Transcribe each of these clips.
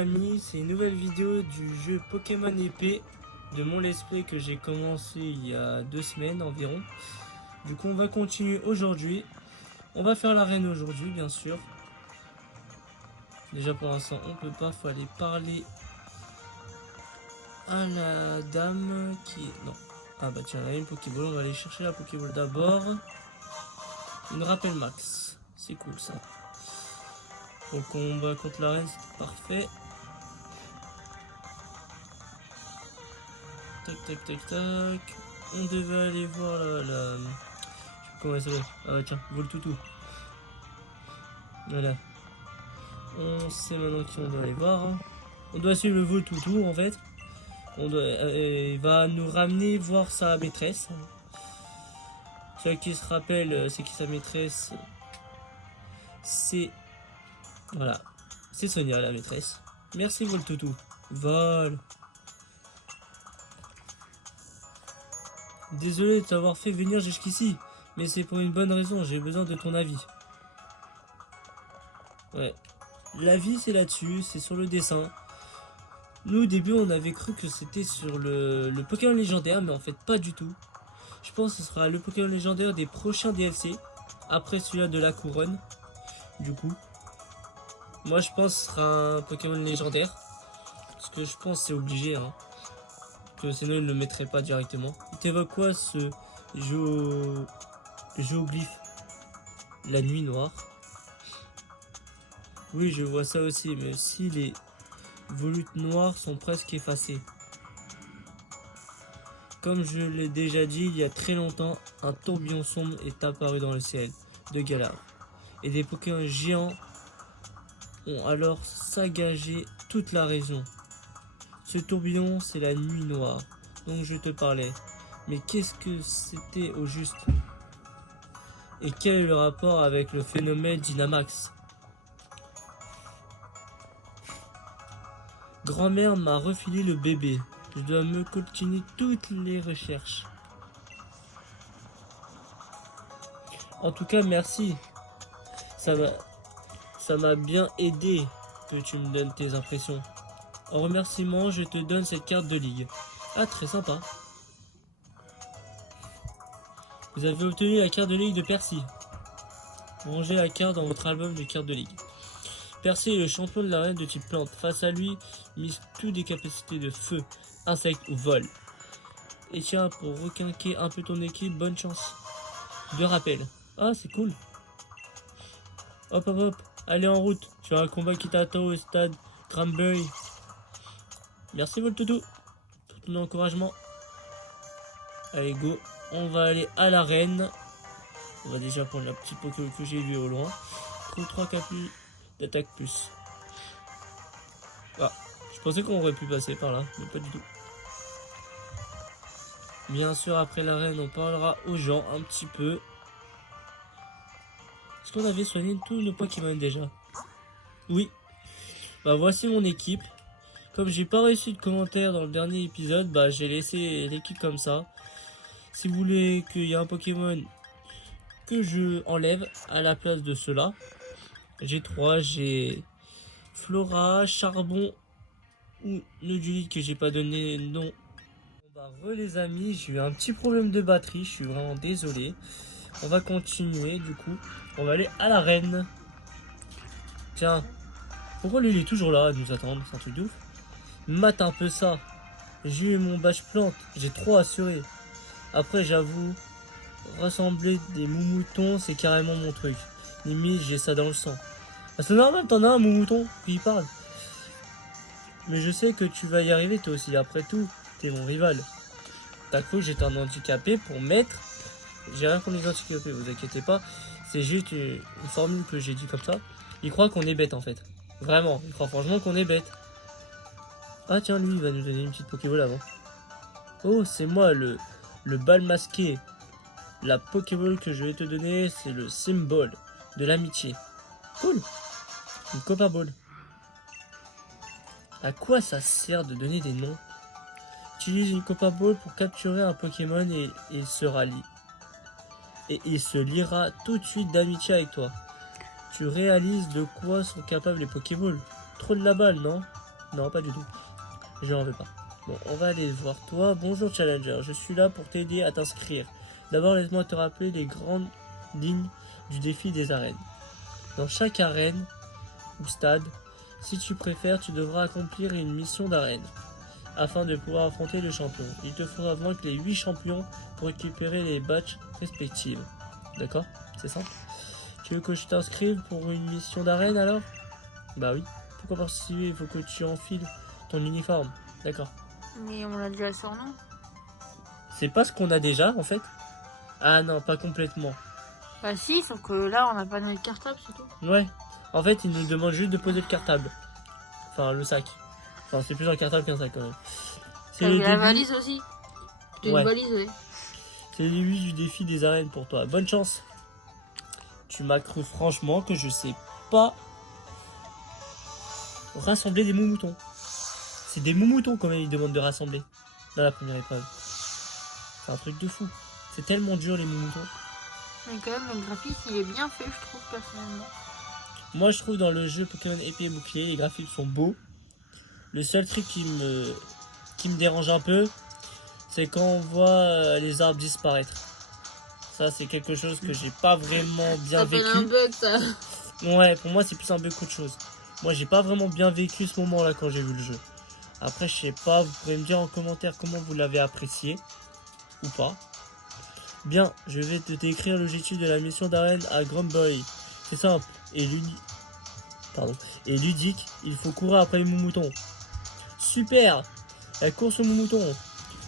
amis, c'est une nouvelle vidéo du jeu Pokémon épée de mon let's play que j'ai commencé il y a 2 semaines environ. Du coup on va continuer aujourd'hui. On va faire l'arène aujourd'hui bien sûr. Déjà pour l'instant on peut pas, faut aller parler à la dame qui... Non. Ah bah tiens, là il y a une Pokéball, on va aller chercher la Pokéball d'abord. Une rappel max, c'est cool ça. Donc combat contre la reine, c'est parfait. Tac tac tac tac. On devait aller voir la... Je sais plus comment elle s'appelle. Ah bah tiens, Voltoutou. Voilà. On sait maintenant qui on doit aller voir. On doit suivre le Voltoutou en fait. Il va nous ramener voir sa maîtresse. Ceux qui se rappellent, c'est qui sa maîtresse. C'est... Voilà. C'est Sonia la maîtresse. Merci Voltoutou. Vol. Désolé de t'avoir fait venir jusqu'ici, mais c'est pour une bonne raison, j'ai besoin de ton avis. Ouais. L'avis c'est là-dessus, c'est sur le dessin. Nous au début on avait cru que c'était sur le Pokémon légendaire, mais en fait pas du tout. Je pense que ce sera le Pokémon légendaire des prochains DLC, après celui-là de la couronne. Du coup, moi je pense que ce sera un Pokémon légendaire, parce que je pense que c'est obligé, hein. Que sinon il ne le mettrait pas directement. Il t'évoque quoi ce géoglyphe? La nuit noire. Oui, je vois ça aussi, mais aussi les volutes noires sont presque effacées. Comme je l'ai déjà dit il y a très longtemps, un tourbillon sombre est apparu dans le ciel de Galar. Et des Pokémon géants ont alors saccagé toute la région. Ce tourbillon, c'est la nuit noire dont je te parlais. Mais qu'est-ce que c'était au juste? Et quel est le rapport avec le phénomène Dynamax? Grand-mère m'a refilé le bébé. Je dois me continuer toutes les recherches. En tout cas, merci. Ça m'a bien aidé que tu me donnes tes impressions. En remerciement, je te donne cette carte de ligue. Ah, très sympa. Vous avez obtenu la carte de ligue de Percy. Rangez la carte dans votre album de cartes de ligue. Percy est le champion de l'arène de type plante. Face à lui, mise toutes des capacités de feu, insecte ou vol. Et tiens, pour requinquer un peu ton équipe, bonne chance. De rappel. Ah, c'est cool. Hop, hop, hop. Allez en route. Tu as un combat qui t'attend au stade Cranberry. Merci Voltoutou pour ton encouragement. Allez, go. On va aller à l'arène. On va déjà prendre la petite Pokémon que j'ai vue au loin. Trouve 3 capus d'attaque plus. Ah, je pensais qu'on aurait pu passer par là, mais pas du tout. Bien sûr, après l'arène, on parlera aux gens un petit peu. Est-ce qu'on avait soigné tous nos Pokémon déjà? Oui. Bah voici mon équipe. Comme j'ai pas reçu de commentaires dans le dernier épisode, bah j'ai laissé l'équipe comme ça. Si vous voulez qu'il y ait un Pokémon que je enlève à la place de ceux-là, j'ai 3, j'ai Flora, Charbon ou Nodulite que j'ai pas donné nom. Bon bah les amis, j'ai eu un petit problème de batterie, je suis vraiment désolé. On va continuer du coup, on va aller à l'arène. Tiens, pourquoi lui il est toujours là à nous attendre, c'est un truc de ouf. Mate un peu ça. J'ai eu mon badge plante, j'ai trop assuré. Après j'avoue, rassembler des moumoutons c'est carrément mon truc. Limite j'ai ça dans le sang. Ah, c'est normal, t'en as un moumouton qui parle. Mais je sais que tu vas y arriver toi aussi, après tout, t'es mon rival. T'as cru que j'étais un handicapé pour mettre... J'ai rien contre les handicapés, vous inquiétez pas. C'est juste une formule que j'ai dit comme ça. Il croit qu'on est bête en fait. Vraiment, il croit franchement qu'on est bête. Ah tiens, lui il va nous donner une petite Pokéball avant. Oh, c'est moi le bal masqué. La Pokéball que je vais te donner, c'est le symbole de l'amitié. Cool. Une Copa Ball. À quoi ça sert de donner des noms? Utilise une Copa Ball pour capturer un Pokémon et il se rallie. Et il se liera tout de suite d'amitié avec toi. Tu réalises de quoi sont capables les Pokéballs? Trop de la balle, non? Non, pas du tout. Je n'en veux pas. Bon, on va aller voir toi. Bonjour Challenger, je suis là pour t'aider à t'inscrire. D'abord, laisse-moi te rappeler les grandes lignes du défi des arènes. Dans chaque arène ou stade, si tu préfères, tu devras accomplir une mission d'arène afin de pouvoir affronter le champion. Il te faudra vaincre les 8 champions pour récupérer les badges respectifs. D'accord? C'est simple. Tu veux que je t'inscrive pour une mission d'arène alors? Bah oui. Pourquoi participer? Il faut que tu enfiles ton uniforme. D'accord. Mais on a déjà le surnom. C'est pas ce qu'on a déjà en fait? Ah non, pas complètement. Bah si, sauf que là on n'a pas notre cartable, c'est tout. Ouais. En fait, il nous demande juste de poser le cartable. Enfin, le sac. Enfin, c'est plus un cartable qu'un sac quand même. C'est T'as le vu la début. valise aussi? T'as Ouais. une valise, ouais. C'est le début du défi des arènes pour toi. Bonne chance. Tu m'as cru franchement que je sais pas rassembler des moumoutons. C'est des moumoutons quand même, ils demandent de rassembler dans la première épreuve. C'est un truc de fou. C'est tellement dur les moumoutons. Mais quand même, le graphisme il est bien fait, je trouve, personnellement. Moi je trouve dans le jeu Pokémon épée et bouclier, les graphismes sont beaux. Le seul truc qui me dérange un peu, c'est quand on voit les arbres disparaître. Ça c'est quelque chose que j'ai pas vraiment bien Ça fait un vécu. bug, ça. Ouais, pour moi c'est plus un bug qu'autre chose. Moi j'ai pas vraiment bien vécu ce moment là quand j'ai vu le jeu. Après je sais pas, vous pouvez me dire en commentaire comment vous l'avez apprécié. Ou pas. Bien, je vais te décrire l'objectif de la mission d'arène à Grumboy. C'est simple et ludique, il faut courir après les moumoutons. Super! La course aux moumoutons.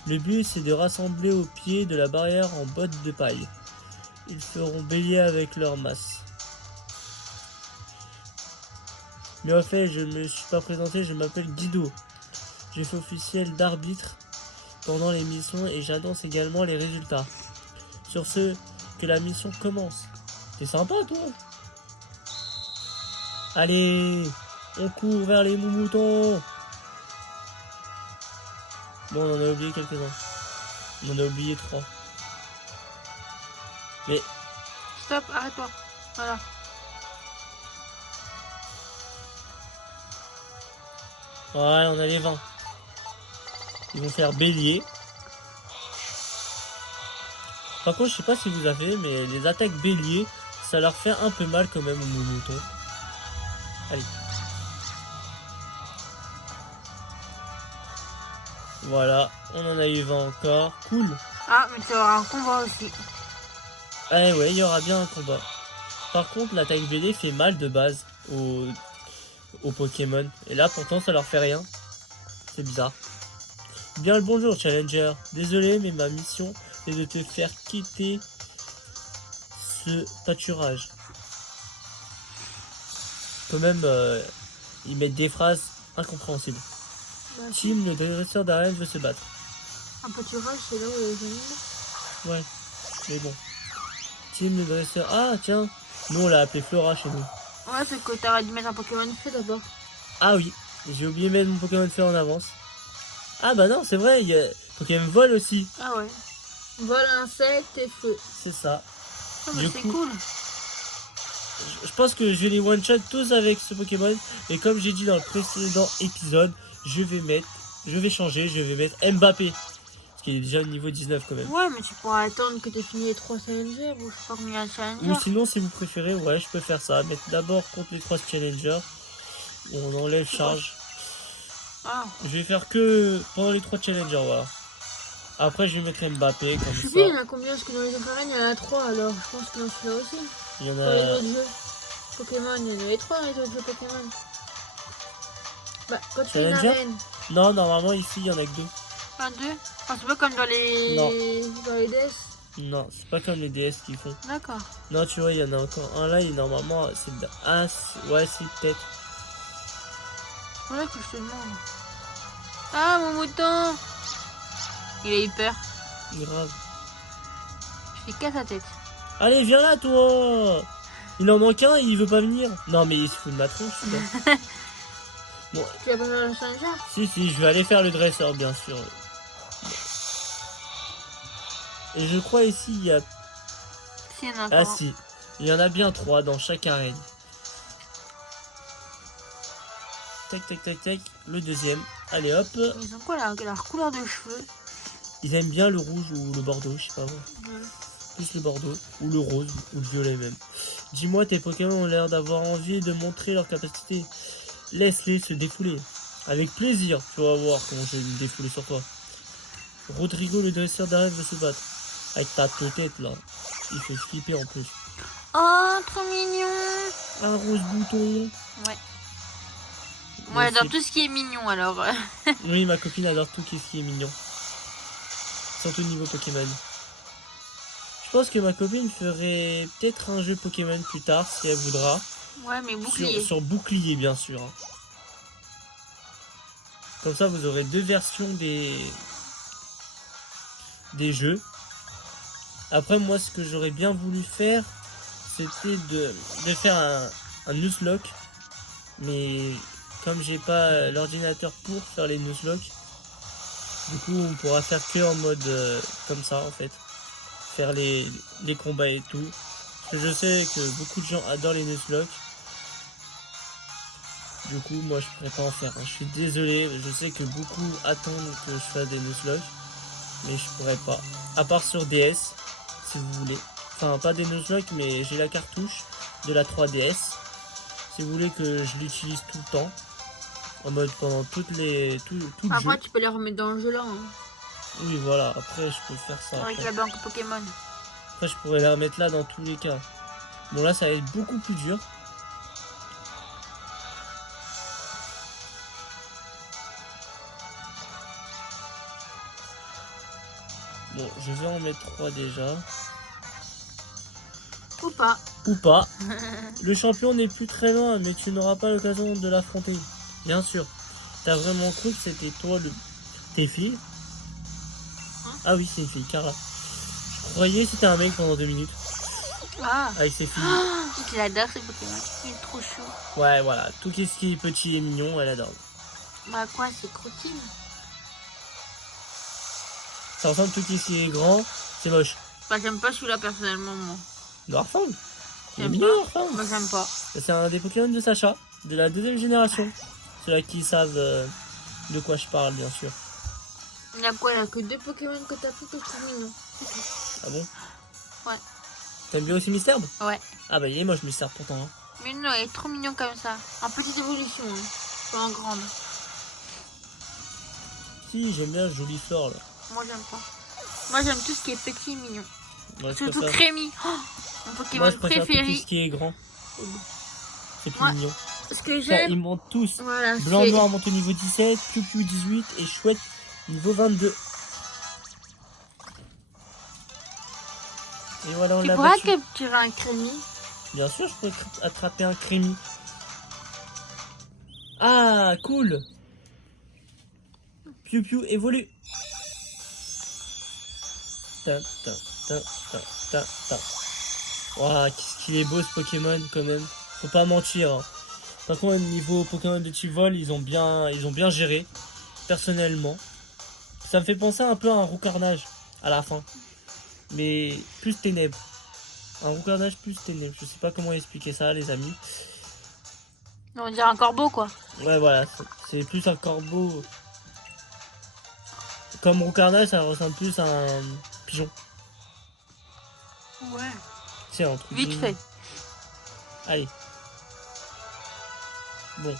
Le but c'est de rassembler au pied de la barrière en bottes de paille. Ils feront bélier avec leur masse. Mais en fait, je me suis pas présenté, je m'appelle Guido. J'ai fait officiel d'arbitre pendant les missions et j'annonce également les résultats. Sur ce, que la mission commence. T'es sympa toi? Allez, on court vers les moumoutons. Bon, on en a oublié quelques-uns. On en a oublié 3. Mais, Stop, arrête-toi. Voilà. ouais, on a les 20. Ils vont faire bélier. Par contre, je sais pas si vous avez, mais les attaques bélier, ça leur fait un peu mal quand même aux moumoutons. Allez. Voilà, on en a eu 20 encore. Cool. Ah, mais tu auras un combat aussi. Eh ouais, il y aura bien un combat. Par contre, l'attaque bélier fait mal de base aux Pokémon. Et là, pourtant, ça leur fait rien. C'est bizarre. Bien le bonjour, Challenger. Désolé, mais ma mission est de te faire quitter ce pâturage. Quand même, ils mettent des phrases incompréhensibles. Bah, Tim, le dresseur d'arène, veut se battre. un pâturage, c'est là où il y a les animaux. Ouais, mais bon. Tim, le dresseur... Ah, tiens. Nous, on l'a appelé Flora chez nous. Ouais, c'est que t'aurais dû mettre un Pokémon feu d'abord. Ah oui, j'ai oublié de mettre mon Pokémon Feu en avance. Ah bah non, c'est vrai, il y a Pokémon Vol aussi. Ah ouais. Vol, insectes et feu. C'est ça. Ah, bah, Du c'est coup, cool. Je pense que je vais les one-shot tous avec ce Pokémon. Et comme j'ai dit dans le précédent épisode, je vais changer, je vais mettre Mbappé. Parce qu'il est déjà au niveau 19 quand même. Ouais, mais tu pourras attendre que t'aies fini les 3 challengers ou je sais pas combien de challengers. Ou sinon, si vous préférez, ouais, je peux faire ça. Mettre d'abord contre les 3 challengers. On enlève charge. Ah. Je vais faire que pendant les 3 challengers, voilà. Après, je vais mettre Mbappé Je comme sais ça. plus, il y en a combien? Parce que dans les autres arènes, il y en a 3 alors. Je pense que dans celui-là aussi. Il y en Dans les a... autres jeux Pokémon, il y en avait 3 dans les autres jeux Pokémon. Bah, quand tu fais une Challenger arène. Non, normalement, ici, il y en a que 2. Un, 2. Ah, c'est pas comme dans les. Non. Dans les DS. Non, c'est pas comme les DS qu'ils font. D'accord. Non, tu vois, il y en a encore un là, et normalement, c'est... Ah, ouais, c'est peut-être... Voilà que je te demande. Ah, mon mouton! Il a eu peur. Grave. Je fais casse la tête. Allez, viens là, toi! Il en manque un, il veut pas venir. Non, mais il se fout de ma tronche, quoi. Bon, Tu vas pas faire le challenger? si, je vais aller faire le dresseur, bien sûr. Et je crois ici, il y a... Si, il y en a Ah encore. si, il y en a bien 3 dans chaque arène. Tac, tac, tac, tac. Le deuxième. Allez, hop. Ils ont quoi leur couleur de cheveux? Ils aiment bien le rouge ou le bordeaux, je sais pas moi. Ouais. Plus le bordeaux, ou le rose, ou le violet même. Dis-moi, tes Pokémon ont l'air d'avoir envie de montrer leur capacité. Laisse-les se défouler. Avec plaisir, tu vas voir comment je vais me défouler sur toi. Rodrigo, le dresseur d'arrêt, veut se battre. Avec ta tête là. Il fait flipper en plus. Oh, trop mignon. Un rose bouton. Ouais. Moi, Moi, j'adore tout ce qui est mignon, alors. Oui, ma copine adore tout ce qui est mignon. Surtout niveau Pokémon. Je pense que ma copine ferait peut-être un jeu Pokémon plus tard, si elle voudra. Ouais, mais bouclier. Sur bouclier, bien sûr. Comme ça, vous aurez deux versions des jeux. Après, moi, ce que j'aurais bien voulu faire, c'était de faire un Nuzlocke. Mais comme j'ai pas l'ordinateur pour faire les Nuzlocke, du coup, on pourra faire que en mode comme ça, en fait. Faire les combats et tout. Parce que je sais que beaucoup de gens adorent les Nuzlocke. Du coup, moi, je pourrais pas en faire. Je suis désolé, je sais que beaucoup attendent que je fasse des Nuzlocke. Mais je pourrais pas. À part sur DS, si vous voulez. Enfin, pas des Nuzlocke, mais j'ai la cartouche de la 3DS. Si vous voulez que je l'utilise tout le temps. En mode pendant tout le Après, jeu. tu peux les remettre dans le jeu là. Hein. Oui, voilà. Après, je peux faire ça. Avec Après. la banque Pokémon. Après, je pourrais la remettre là dans tous les cas. Bon, là, ça va être beaucoup plus dur. Bon, je vais en mettre 3 déjà. Ou pas. Ou pas. Le champion n'est plus très loin, mais tu n'auras pas l'occasion de l'affronter. Bien sûr. T'as vraiment cru que c'était toi tes filles? Ah oui, c'est une fille, Carla. Je croyais que c'était un mec pendant 2 minutes. Ah. Avec ses filles. Il adore ce Pokémon. Il est trop chaud. Ouais, voilà. Tout ce qui est petit et mignon, elle adore. Bah quoi, c'est croquine. Ça ressemble tout ce qui est grand, c'est moche. Bah j'aime pas celui-là personnellement, moi. Noirfang. Il est J'aime mignon, pas. Noirfang. Moi j'aime pas. C'est un des Pokémon de Sacha, de la 2e génération. Ceux-là qui savent de quoi je parle, bien sûr. Il y a quoi là? Que 2 Pokémon que t'as pris que je trouve mignon. Ah bon? Ouais. T'aimes bien aussi Mystherbe? Ouais. Ah bah il est moche Mystherbe pourtant. Hein. Mais non, il est trop mignon comme ça. En petite évolution, hein. Pas en grande. Si, j'aime bien le joli flore là. Moi j'aime pas. Moi j'aime tout ce qui est petit et mignon. Moi, je Surtout préfère- Crémy. Oh, mon moi, Pokémon je préfère tout préféré. ce qui est grand. C'est plus Moi, mignon. Ce que Ça, ils j'aime. montent tous. Voilà, Blanc c'est. noir monte au niveau 17, Piu 18 et Chouette niveau 22. Et voilà, on Tu l'a pourras battu. capturer un Crémy. Bien sûr, je pourrais attraper un Crémy. Ah, cool. Piu Piu évolue. Ta ta ta ta ta ta. Waouh, qu'est-ce qu'il est beau ce Pokémon quand même. Faut pas mentir. Hein. Par contre, au niveau Pokémon de type vol, ils ont bien géré. Personnellement, ça me fait penser un peu à un Roucarnage à la fin, mais plus ténèbres. Un Roucarnage plus ténèbres. Je sais pas comment expliquer ça, les amis. On dirait un corbeau quoi. Ouais, voilà, c'est plus un corbeau. Comme Roucarnage, ça ressemble plus à un pigeon. Ouais. C'est un truc. Vite fait. Allez. Bon,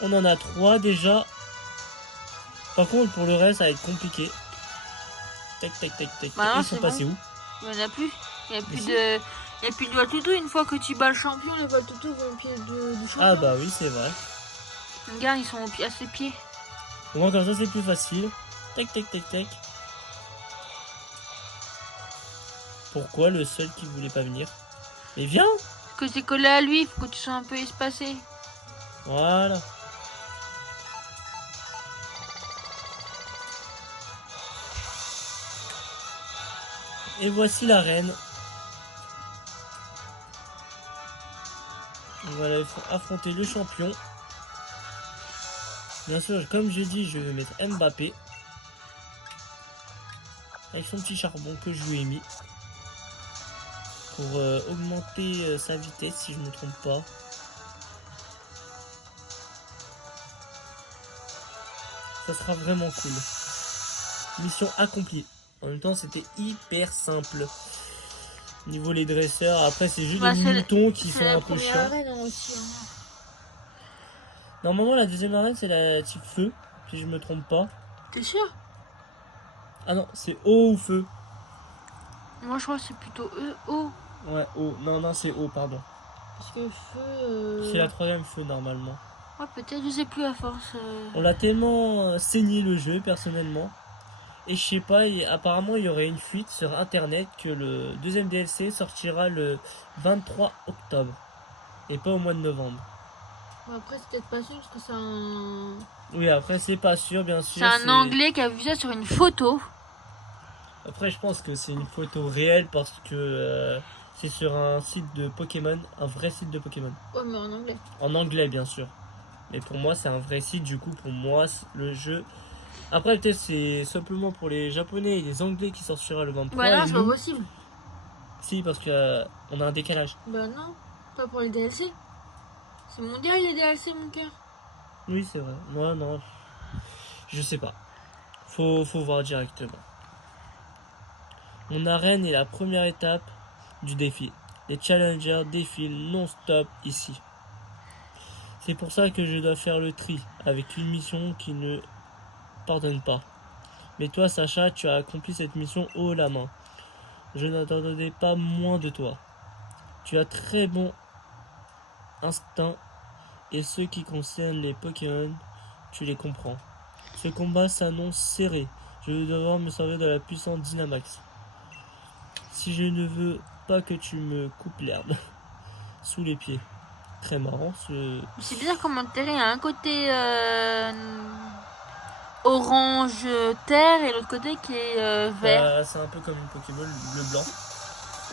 on en a 3 déjà. Par contre, pour le reste, ça va être compliqué. Tac, tac, tac, tac. Bah non, Ils sont c'est passés où? Il n'y en a plus. Il n'y a plus Mais si. de. Il n'y a plus de Valtoutou. Une fois que tu bats le champion, les Valtoutou vont au pied du champion. Ah bah oui, c'est vrai. Regarde, ils sont à ses pieds. Au moins, comme ça, c'est plus facile. Tac, tac, tac, tac. Pourquoi le seul qui voulait pas venir? Mais viens! Que c'est collé à lui, faut que tu sois un peu espacé. Voilà. Et voici l'arène. On va aller affronter le champion. Bien sûr, comme je dis, je vais mettre Mbappé. Avec son petit charbon que je lui ai mis. Pour augmenter sa vitesse, si je ne me trompe pas. ça sera vraiment cool. Mission accomplie. En même temps, c'était hyper simple. Niveau les dresseurs, après c'est juste Bah, les c'est moutons qui sont la un peu première chiants. arène aussi. Hein. Normalement, la deuxième arène, c'est la type feu, si je me trompe pas. T'es sûr? Ah non, c'est eau ou feu. Moi je crois que c'est plutôt eau. Ouais, eau. Non, c'est eau, pardon. Parce que feu. C'est la troisième feu, normalement. Ouais, peut-être, je sais plus à force. On l'a tellement saigné le jeu, personnellement. Et je sais pas, apparemment, il y aurait une fuite sur Internet que le deuxième DLC sortira le 23 octobre. Et pas au mois de novembre. Bon, après, c'est peut-être pas sûr parce que c'est un. Oui, après, c'est pas sûr, bien sûr. C'est un Anglais qui a vu ça sur une photo. Après, je pense que c'est une photo réelle parce que c'est sur un site de Pokémon, un vrai site de Pokémon. Ouais, mais en anglais. En anglais, bien sûr. Mais pour moi, c'est un vrai site, du coup, pour moi, le jeu... Après, peut-être c'est simplement pour les Japonais et les Anglais qui sortira le 23. Bah non, et c'est pas nous... possible. Si, parce que on a un décalage. Bah non, pas pour les DLC. C'est mondial les DLC, mon cœur. Oui, c'est vrai. Non. Je sais pas. Faut voir directement. Mon arène est la première étape du défi. Les challengers défilent non-stop ici. C'est pour ça que je dois faire le tri avec une mission qui ne pardonne pas. Mais toi, Sacha, tu as accompli cette mission haut la main. Je n'attendais pas moins de toi. Tu as très bon instinct et ce qui concerne les Pokémon, tu les comprends. Ce combat s'annonce serré. Je vais devoir me servir de la puissante Dynamax. Si je ne veux pas que tu me coupes l'herbe sous les pieds. Très marrant ce... C'est bizarre comment le terrain a un côté orange terre et l'autre côté qui est vert. c'est un peu comme une Pokémon bleu-blanc.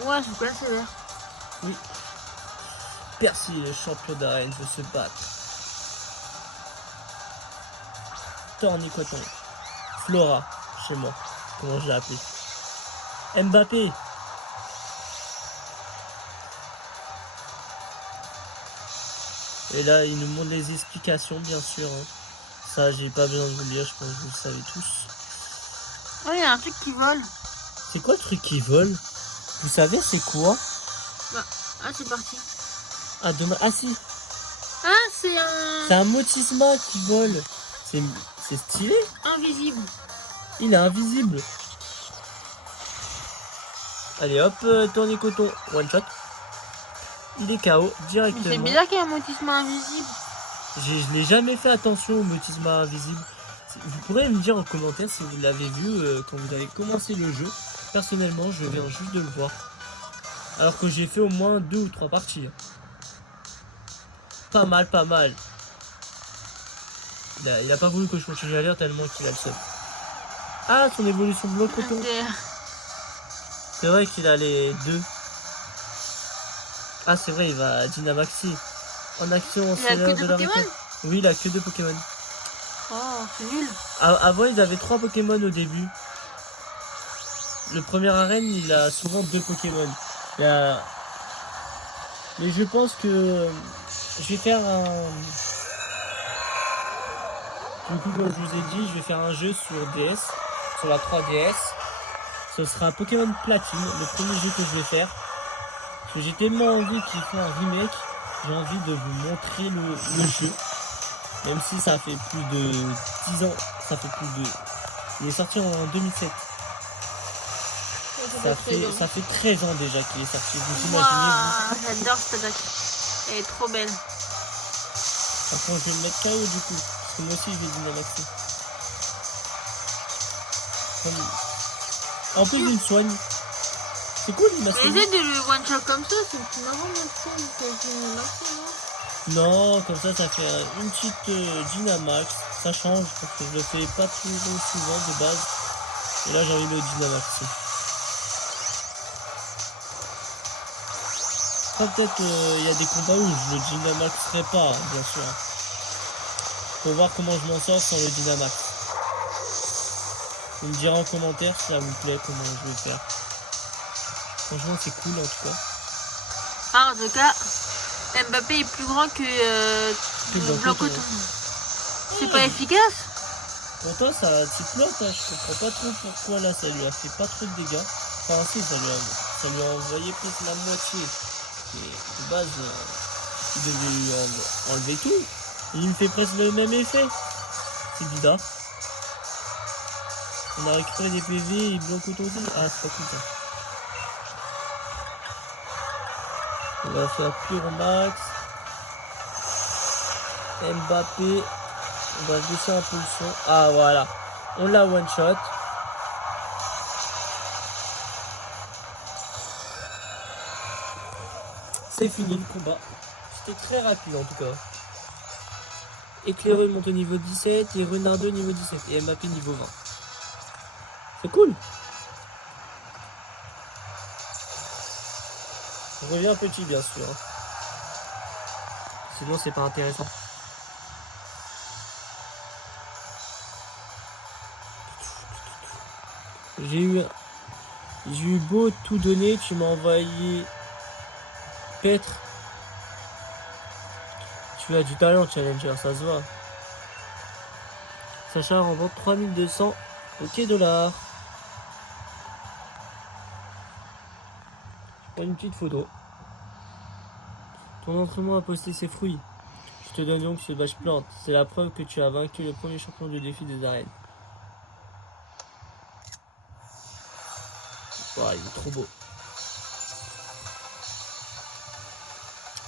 Ouais, sauf que là c'est vert. Oui. Percy, le champion d'arène, veut se battre. Tornicoton. Flora, chez moi. Comment je l'ai appelé. Mbappé. Et là, il nous montre les explications, bien sûr. Hein. Ça, j'ai pas besoin de vous le dire, je pense que vous le savez tous. Oh, il y a un truc qui vole. C'est quoi le truc qui vole? Vous savez, c'est quoi? Bah, ah, c'est parti. Ah, demain. Ah, si. Ah, c'est un. C'est un Motisma qui vole. C'est stylé. Invisible. Il est invisible. Allez, hop, Tournicoton. One shot. Il est KO Mais directement. c'est bizarre qu'il y ait un motissement invisible. Je n'ai jamais fait attention au Motisma invisible. Vous pourrez me dire en commentaire si vous l'avez vu quand vous avez commencé le jeu. Personnellement, je viens juste de le voir. Alors que j'ai fait au moins 2 ou 3 parties. Pas mal. Il a pas voulu que je continue à lire tellement qu'il a le seum. Ah, son évolution bloc coton. C'est vrai qu'il a les deux. Ah, c'est vrai, il va Dynamaxi. En action, Il a que 2 Pokémon? Oui, il a que 2 Pokémon. Oh, c'est nul. Avant, ils avaient 3 Pokémon au début. Le premier arène, il a souvent 2 Pokémon. Mais je pense que je vais faire un... Du coup, comme je vous ai dit, je vais faire un jeu sur DS, sur la 3DS. Ce sera Pokémon Platine, le premier jeu que je vais faire. Parce que j'ai tellement envie qu'ils fassent un remake, j'ai envie de vous montrer le jeu. Même si ça fait plus de 10 ans, Il est sorti en 2007. Ça fait 13 ans déjà qu'il est sorti. Vous imaginez, Wow, j'adore cette attaque. Elle est trop belle. Par contre, je vais le mettre KO du coup. Parce que moi aussi, je vais Dynamaxer. En plus, il me soigne. C'est cool, il m'a soigné. Essaye de le one shot comme ça, c'est plus marrant de le marquer, Non, comme ça fait une petite Dynamax. Ça change parce que je le fais pas toujours souvent de base. Et là, j'ai envie de Dynamaxer. Après, peut-être il y a des combats où je le Dynamaxerai pas, hein, bien sûr. Faut voir comment je m'en sors sans le Dynamax. Vous me direz en commentaire si ça vous plaît, comment je vais faire. Franchement, c'est cool en tout cas. Ah, en tout cas, Mbappé est plus grand que Que Blanc Coton. C'est pas efficace? Pourtant, ça type plante, hein. Je comprends pas trop pourquoi là, ça lui a fait pas trop de dégâts. Enfin, si, ça lui a envoyé plus la moitié. Mais de base, il devait lui enlever tout. Il me fait presque le même effet. C'est bizarre. On a récupéré des PV et blanc couteau aussi. Ah, c'est pas cool ça. On va faire pure max. Mbappé. On va baisser un peu le son. Ah, voilà. On l'a one shot. C'est fini le combat. C'était très rapide en tout cas. Éclaireux monte au niveau 17 et Renardo niveau 17 et Mbappé niveau 20. C'est cool. On revient petit bien sûr. Sinon c'est pas intéressant. J'ai eu beau tout donner, tu m'as envoyé Petre. Tu as du talent, Challenger, ça se voit. Sacha remporte 3200 $. Prends une petite photo. Ton entraînement a posté ses fruits. Je te donne donc ce badge plante. C'est la preuve que tu as vaincu le premier champion du défi des arènes. Wow, il est trop beau.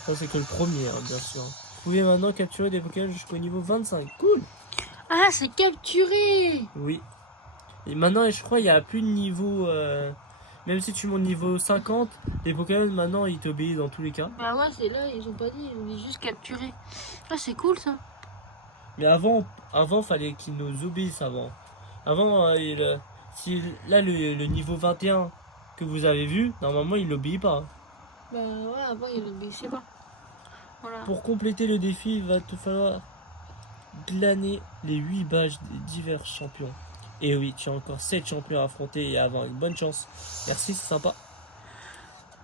Ça c'est que le premier, hein, bien sûr. Vous pouvez maintenant capturer des Pokémon jusqu'au niveau 25. Cool. Ah, c'est capturé. Oui. Et maintenant, je crois, il n'y a plus de niveau... Même si tu montes niveau 50, les Pokémon, maintenant, ils t'obéissent dans tous les cas. Bah ouais, c'est là, ils ont pas dit, ils ont dit juste capturé. Ah, c'est cool ça. Mais avant fallait qu'ils nous obéissent avant. Avant, si là, le niveau 21 que vous avez vu, normalement, il n'obéit pas. Bah ouais, avant, il obéissait pas. Voilà. Pour compléter le défi, il va te falloir glaner les 8 badges des divers champions. Et oui, tu as encore 7 champions à affronter et à avoir une bonne chance. Merci, c'est sympa.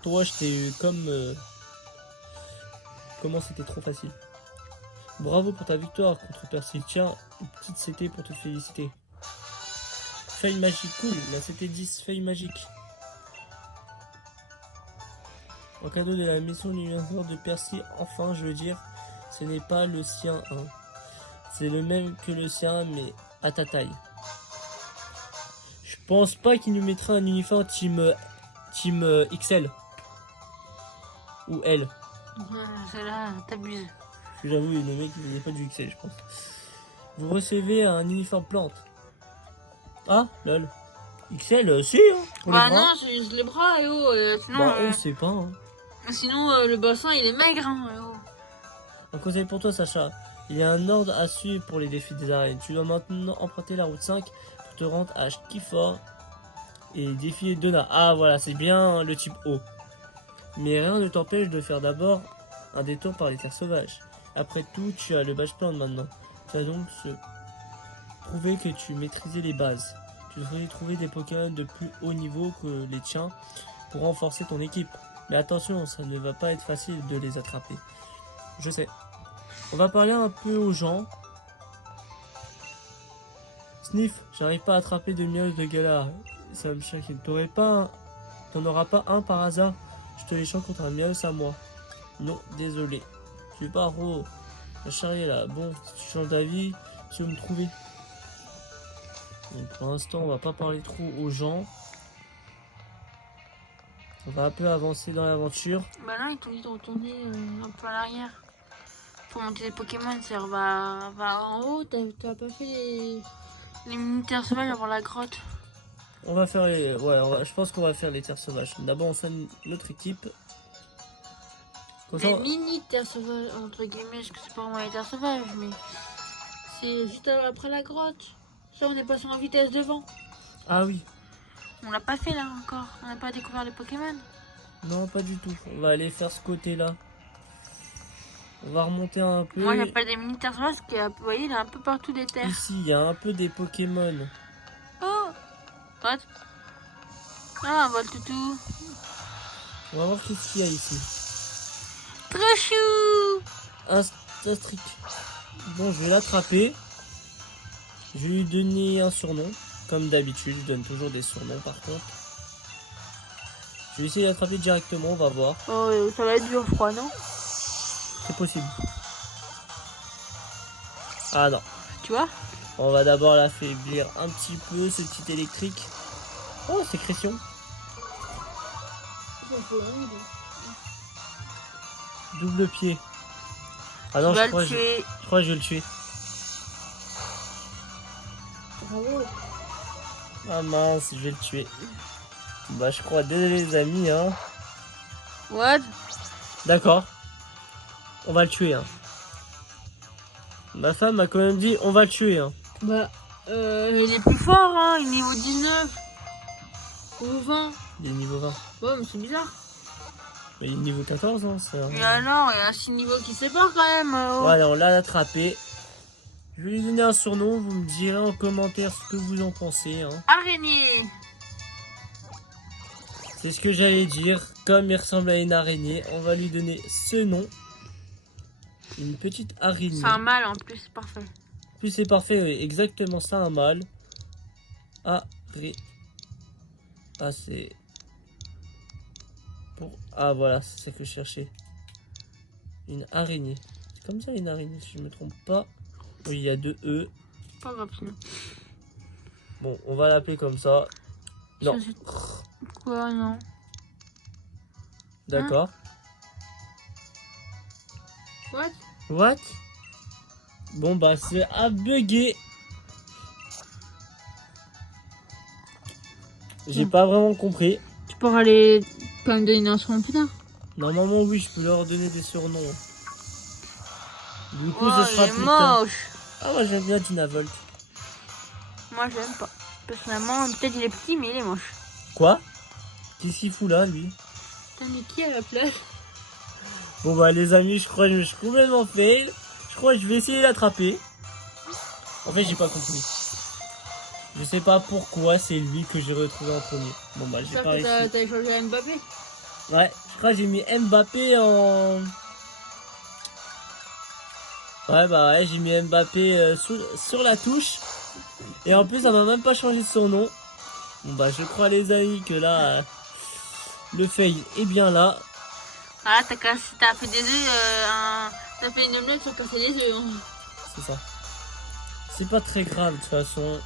Toi, je t'ai eu comme... Comment c'était trop facile. Bravo pour ta victoire contre Persil. Tiens, une petite CT pour te féliciter. Feuille magique, cool. La CT 10, feuille magique. En cadeau de la mission d'universitaire de Percy, enfin, je veux dire, ce n'est pas le sien, hein. C'est le même que le sien, mais à ta taille. Je pense pas qu'il nous mettra un uniforme team XL. Ou L. Ouais, celle-là, t'abuses. J'avoue, le mec, il n'est pas du XL, je pense. Vous recevez un uniforme plante. Ah, lol. XL, si, hein, pour Bah les bras. non, c'est juste les bras, et oh, sinon... Bah, on sait pas, hein. Sinon, le bassin, il est maigre, hein, et oh. Un conseil pour toi, Sacha. Il y a un ordre à suivre pour les défis des arènes. Tu dois maintenant emprunter la route 5 pour te rendre à Skifor et défier Donna. Ah, voilà, c'est bien le type O. Mais rien ne t'empêche de faire d'abord un détour par les terres sauvages. Après tout, tu as le badge plante maintenant. Tu vas donc prouver que tu maîtrisais les bases. Tu devrais trouver des Pokémon de plus haut niveau que les tiens pour renforcer ton équipe. Mais attention, ça ne va pas être facile de les attraper. Je sais. On va parler un peu aux gens. Sniff, j'arrive pas à attraper de miel de Galar. Ça me chagrine. T'en auras pas un par hasard? Je te l'échange contre un miel, à moi. Non, désolé. Tu es pas gros. La charrier là. Bon, si tu changes d'avis, tu veux me trouver. Donc pour l'instant, on va pas parler trop aux gens. On va un peu avancer dans l'aventure. Bah là, ils t'ont dit de retourner un peu à l'arrière. Pour monter les Pokémon, c'est-à-dire, va en haut, t'as pas fait les mini-terres sauvages avant la grotte. On va faire les... Ouais, je pense qu'on va faire les terres sauvages. D'abord, on soigne notre équipe. Comme ça, Les mini-terres sauvages, entre guillemets, parce que c'est pas vraiment les terres sauvages, mais c'est juste après la grotte. Ça, on est passé en vitesse devant. Ah oui. On l'a pas fait là encore, on n'a pas découvert les Pokémon. Non, pas du tout. On va aller faire ce côté-là. On va remonter un peu. Moi, j'appelle des mini-terres sauvages parce que, vous voyez, il y a un peu partout des terres. Ici, il y a un peu des Pokémon. Oh! What? Ah, un Voltoutou. On va voir qu'est-ce qu'il y a ici. Trop chou! Un Stastric. Bon, je vais l'attraper. Je vais lui donner un surnom. Comme d'habitude, je donne toujours des surnoms par contre. Je vais essayer d'attraper directement, on va voir. Oh, ça va être dur, je crois, non? C'est possible. Ah non. Tu vois? On va d'abord l'affaiblir un petit peu, ce petit électrique. Oh, sécrétion. Double pied. Ah non, je crois que je vais le tuer. Bravo. Ah mince, je vais le tuer. Bah je crois, désolé les amis, hein. What? D'accord. On va le tuer, hein. Ma femme m'a quand même dit, on va le tuer, hein. Bah, il est plus fort, hein. Il est niveau 19. Ou 20. Il est niveau 20. Ouais, mais c'est bizarre. Mais il est niveau 14, hein. Et alors, il y a 6 niveaux qui séparent quand même. Voilà, on l'a attrapé. Je vais lui donner un surnom, vous me direz en commentaire ce que vous en pensez, hein. Araignée. C'est ce que j'allais dire. Comme il ressemble à une araignée, on va lui donner ce nom. Une petite araignée. C'est un mâle en plus, c'est parfait. En plus c'est parfait, oui, exactement ça, un mâle. Ah, c'est... Ah voilà, c'est ça que je cherchais. Une araignée. C'est comme ça une araignée, si je ne me trompe pas. Oui, il y a 2 E. Pas grave sinon. Bon, on va l'appeler comme ça. Non. Quoi, non? D'accord. What? What? Bon bah c'est à bugger. J'ai pas vraiment compris. Tu pourras aller quand même donner un surnom plus tard. Normalement oui, je peux leur donner des surnoms. Du coup, Oh, ce sera il est plus tard. moche. Ah moi j'aime bien Dynavolt. Moi je l'aime pas. Personnellement, peut-être il est petit, mais il est moche. Quoi? Qu'est-ce qu'il fout là, lui? T'as mis qui à la place? Bon bah les amis, je crois que je me suis complètement fail. Je crois que je vais essayer d'attraper. En fait, j'ai pas compris. Je sais pas pourquoi c'est lui que j'ai retrouvé en premier. Bon bah j'ai pas réussi. T'as échangé à Mbappé? Ouais, je crois que j'ai mis Mbappé en... Ouais bah ouais, j'ai mis Mbappé sur la touche. Et en plus, ça m'a même pas changé son nom. Bon bah je crois les amis que là, le fail est bien là. Ah, t'as fait des œufs, t'as fait une omelette sans casser les œufs. Hein. C'est ça. C'est pas très grave de toute façon.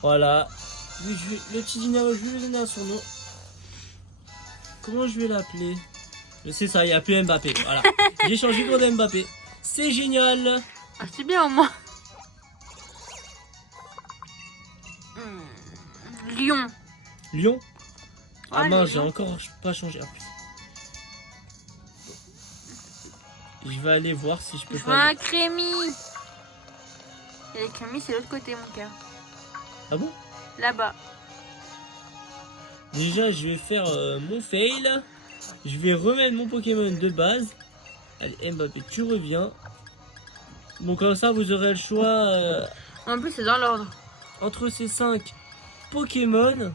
Voilà. Le petit Dynamo, je vais lui donner un surnom. Comment je vais l'appeler? C'est ça, il n'y a plus Mbappé. Voilà. J'ai changé pour Mbappé. C'est génial. Ah, c'est bien au moins. Lion. Lion. Ah Ah, mince, j'ai Lion. encore pas changé. Ah, putain. Je vais aller voir si je peux Je veux pas. un crémi. Et les crémis, c'est l'autre côté, mon cœur. Ah bon? Là-bas. Déjà, je vais faire mon fail. Je vais remettre mon Pokémon de base. Allez, Mbappé, tu reviens. Bon, comme ça, vous aurez le choix En plus, c'est dans l'ordre. entre ces 5 Pokémon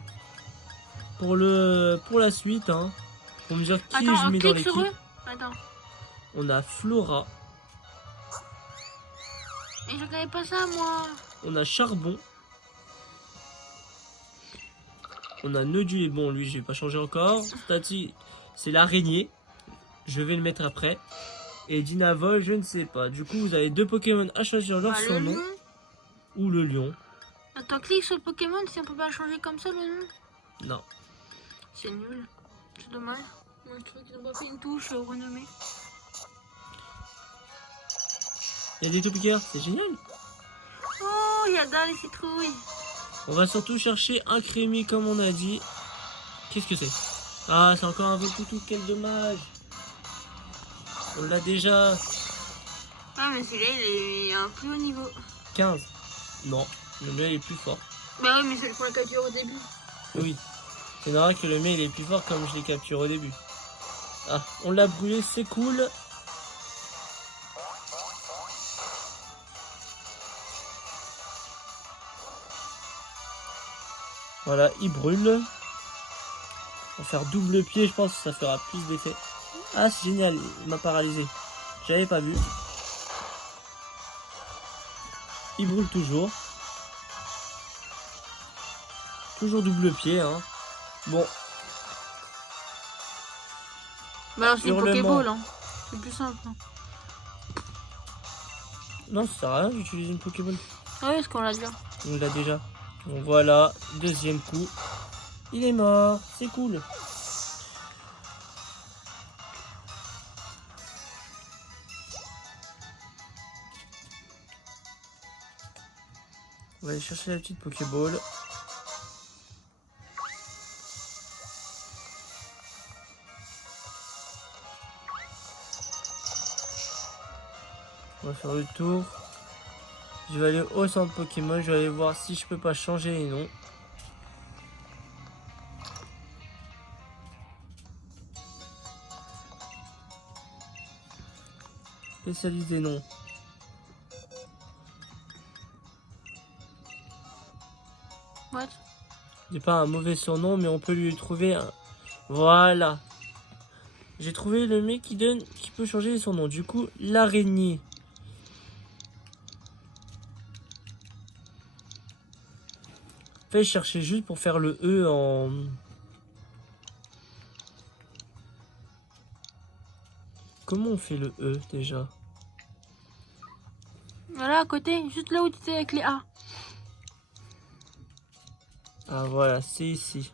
pour la suite. Hein. Pour me dire qui Attends, je mets dans clique sur l'équipe. eux. Attends. On a Flora. Mais je connais pas ça, moi. On a Charbon. On a Nodule. Bon, lui, je vais pas changer encore. Stati, c'est l'araignée. Je vais le mettre après. Et Dynavol, je ne sais pas. Du coup, vous avez 2 Pokémon à choisir leur Bah, le surnom. nom. Ou le lion. Attends, clique sur le Pokémon si on peut pas le changer comme ça, le nom. Non. C'est nul. C'est dommage. Moi, je trouve qu'ils ont pas fait une touche renommée. Il y a des Topiqueurs, c'est génial. Oh, il y a dans les citrouilles. On va surtout chercher un crémi comme on a dit. Qu'est-ce que c'est? Ah, c'est encore un Velcoutou, quel dommage. On l'a déjà. Ah, mais celui-là, il est à un plus haut niveau. 15. Non, le mien il est plus fort. Bah oui, mais c'est pour la capture au début. Oui. C'est normal que le mien il est plus fort comme je l'ai capturé au début. Ah, on l'a brûlé, c'est cool. Voilà, il brûle. On va faire double pied, je pense que ça fera plus d'effet. Ah, c'est génial, il m'a paralysé. J'avais pas vu. Il brûle toujours. Toujours double pied, hein. Bon. Bah alors c'est une Hurlement. Pokéball, hein. C'est plus simple. Hein. Non, ça sert à rien d'utiliser une Pokéball. Ah oui, est-ce qu'on l'a déjà? On l'a déjà. Bon, voilà, deuxième coup. Il est mort, c'est cool. On va aller chercher la petite Pokéball. On va faire le tour. Je vais aller au centre Pokémon. Je vais aller voir si je peux pas changer les noms. Spécialiste des noms. What? J'ai pas un mauvais surnom, mais on peut lui trouver un. Voilà. J'ai trouvé le mec qui peut changer son nom. Du coup, l'araignée. Fais chercher juste pour faire le E en. Comment on fait le E déjà? Voilà, à côté, juste là où tu étais avec les A. Ah voilà, c'est ici.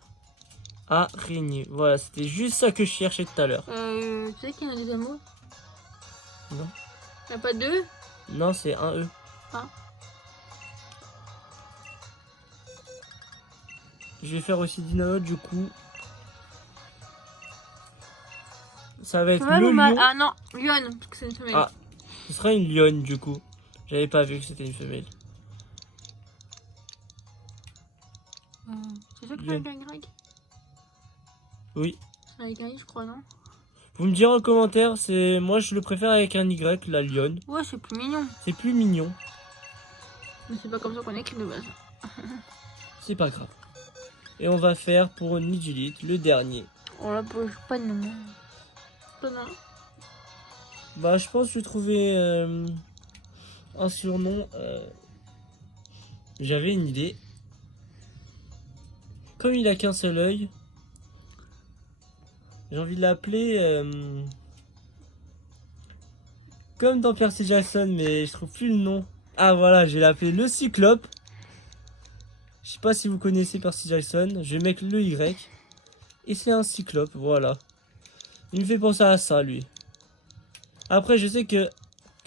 Araignée. Voilà, c'était juste ça que je cherchais tout à l'heure. Tu sais qu'il y a un deuxième mot? Non. Il n'y a pas deux? Non, c'est un E. Ah. Je vais faire aussi Dynamite du coup. Ça va être Femelle le ou mâle? lion. Ah non, Lyon, parce que c'est une femelle. Ah, ce sera une lionne du coup. J'avais pas vu que c'était une femelle. C'est sûr que c'est avec un Y? Oui. C'est avec un I, je crois, non? Vous me direz en commentaire, c'est moi je le préfère avec un Y, la lionne. Ouais, c'est plus mignon. C'est plus mignon. Mais c'est pas comme ça qu'on écrit de base. C'est pas grave. Et on va faire pour Nidulite, le dernier. On l'a pas de nom. Pas non. Bah je pense que je vais trouver un surnom. J'avais une idée. Comme il a qu'un seul œil, j'ai envie de l'appeler comme dans Percy Jackson, mais je trouve plus le nom. Ah voilà, je vais l'appeler le Cyclope. Je sais pas si vous connaissez Percy Jackson. Je vais mettre le Y. Et c'est un Cyclope, voilà. Il me fait penser à ça, lui. Après, je sais que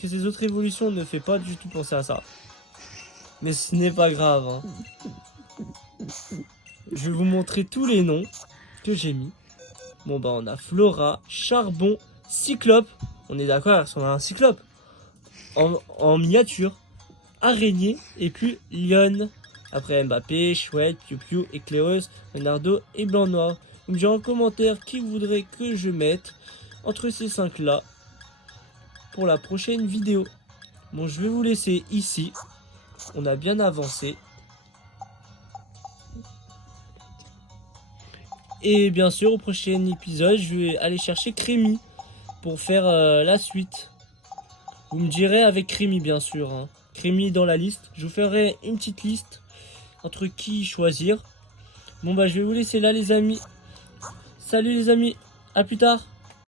ses autres évolutions ne fait pas du tout penser à ça. Mais ce n'est pas grave. Hein. Je vais vous montrer tous les noms que j'ai mis. Bon bah on a Flora, Charbon, Cyclope. On est d'accord, on a un Cyclope. En miniature. Araignée et puis Lionne. Après Mbappé, Chouette, Piu Piu, Éclaireuse, Leonardo et Blanc Noir. Vous me direz en commentaire qui voudrait que je mette entre ces 5 là pour la prochaine vidéo. Bon, je vais vous laisser ici. On a bien avancé. Et bien sûr, au prochain épisode, je vais aller chercher Crémy pour faire la suite. Vous me direz avec Crémy, bien sûr. Hein. Crémy dans la liste. Je vous ferai une petite liste entre qui choisir. Bon, bah, je vais vous laisser là, les amis. Salut, les amis. À plus tard.